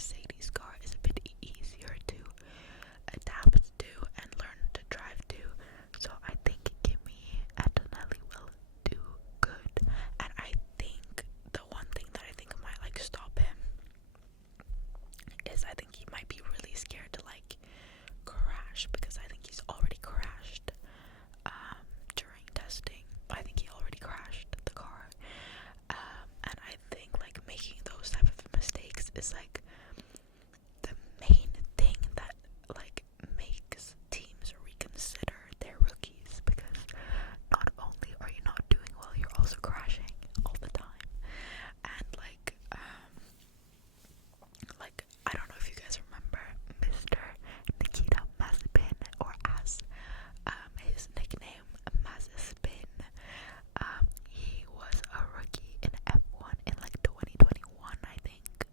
Mercedes car is a bit easier to adapt to and learn to drive to. So I think Kimi Antonelli will do good. And I think the one thing that I think might like stop him is I think he might be really scared to like crash, because I think he's already crashed during testing. I think he already crashed the car, and I think like making those type of mistakes is like the main thing that like makes teams reconsider their rookies, because not only are you not doing well, you're also crashing all the time. And like I don't know if you guys remember Mr. Nikita Mazepin, or as his nickname Mazespin. He was a rookie in F1 in like 2021, I think.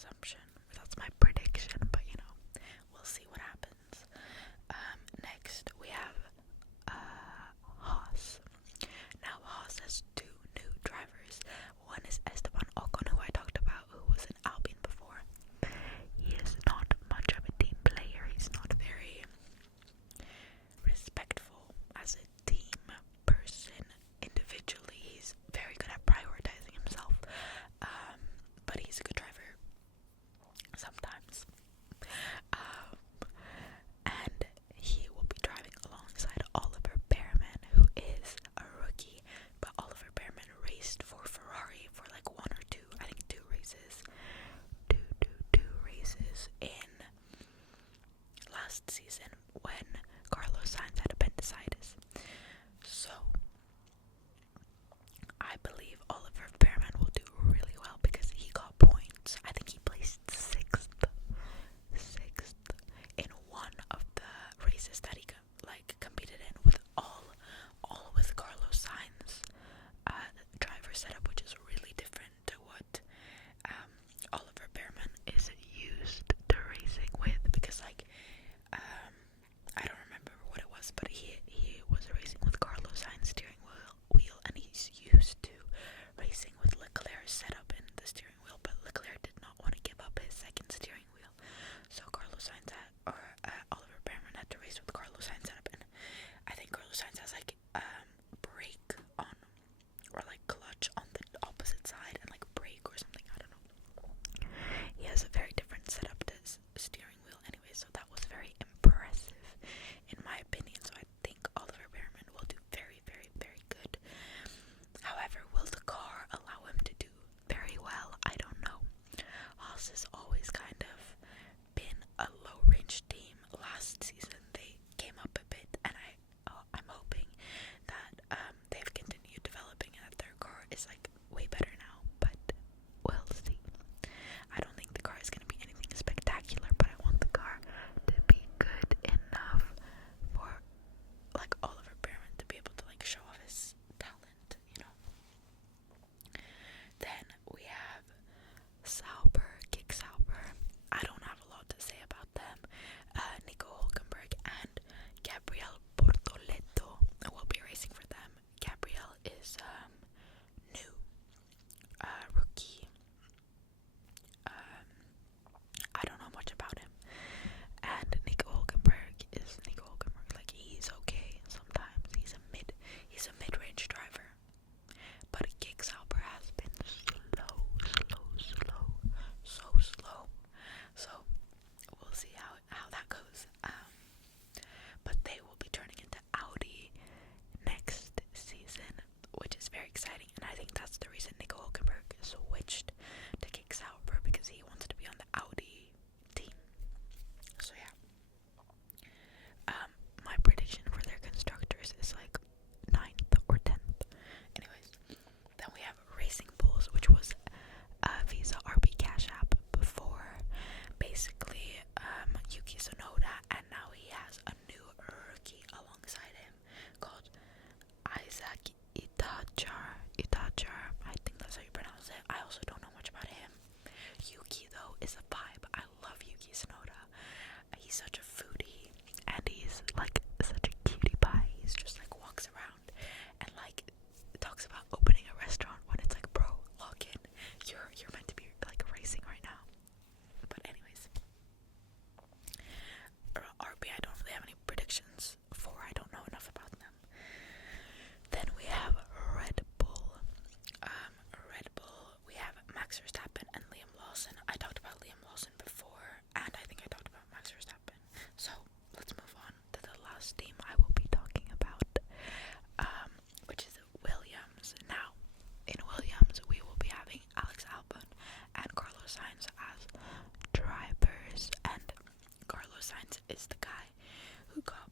assumption. That's my prediction, but you know, we'll see what happens. Next we have Haas. Now Haas has two new drivers. One is Esteban Ocon, who I talked about, who was in Alpine before. He is not much of a team player. He's not very respectful as a team person. Individually, he's very good at prioritizing himself, but he's a good driver sometimes. And he will be driving alongside Oliver Behrman, who is a rookie, but Oliver Behrman raced for Ferrari for like two races in last season when Carlos Sainz had appendicitis. So I believe Oliver Behrman will do really well because he got points. I think he placed sixth in one of the races that he competed in with all with Carlos Sainz driver setup, which is really different to what Oliver Behrman is used to racing with, because I don't remember what it was, but he was racing with Carlos Sainz steering wheel, and he's used to racing with Leclerc's setup in the steering wheel, but Leclerc did not want to give up his second steering wheel, so Oliver Behrman had to race with Carlos Sainz setup, and I think Carlos Sainz has brake on, or clutch on the opposite side, and brake or something, I don't know. He has a very different setup to his steering wheel anyway, so that was very impressive in my opinion. So I think Oliver Behrman will do very, very, very good. However, will the car allow him to do very well? I don't know. Haas has always kind of been a low range team. Last season they came up a bit, and I'm hoping that they've continued developing and that their car is way better now, but we'll see. I don't think the car is going to be anything spectacular, but I want the car to be good enough for Oliver Behrman to be able to show off his talent, you know. Then we have Kick Sauber. I don't have a lot to say about them. Nico Hülkenberg and Gabriel Bortoleto will be racing for them. Gabriel is new, rookie. I don't know much about him. And Nico Hülkenberg is Nico Hülkenberg. He's okay sometimes. He's a mid-range driver. But Kick Sauber has been slow. So we'll see how that goes. But they will be turning into Audi next season, which is very exciting, and I think that's the reason Nico Hülkenberg switched to Kick Sauber, because he wants to be on the Audi team. So yeah. My prediction for their constructors is 9th or 10th. Anyways, then we have Racing Bulls, which was Visa RB Cash App before. Basically, Yuki Tsunoda, and now he has a new rookie alongside him called Isaac Itachar. I think that's how you pronounce it. I also don't know much about him. Yuki, though, is a vibe. I love Yuki Tsunoda. He's such a foodie, and he's such a cutie pie. He's just walks around and talks about opening a restaurant when it's bro, log in. You're meant to be racing right now. But anyways, RB, I don't really have any predictions for. I don't know enough about them. Then we have Red Bull. We have Max Verstappen and Liam Lawson. I talked about Liam Lawson before, and I think I talked about Max Verstappen. So let's move on to the last team I will be talking about, which is Williams. Now, in Williams, we will be having Alex Albon and Carlos Sainz as drivers, and Carlos Sainz is the guy who got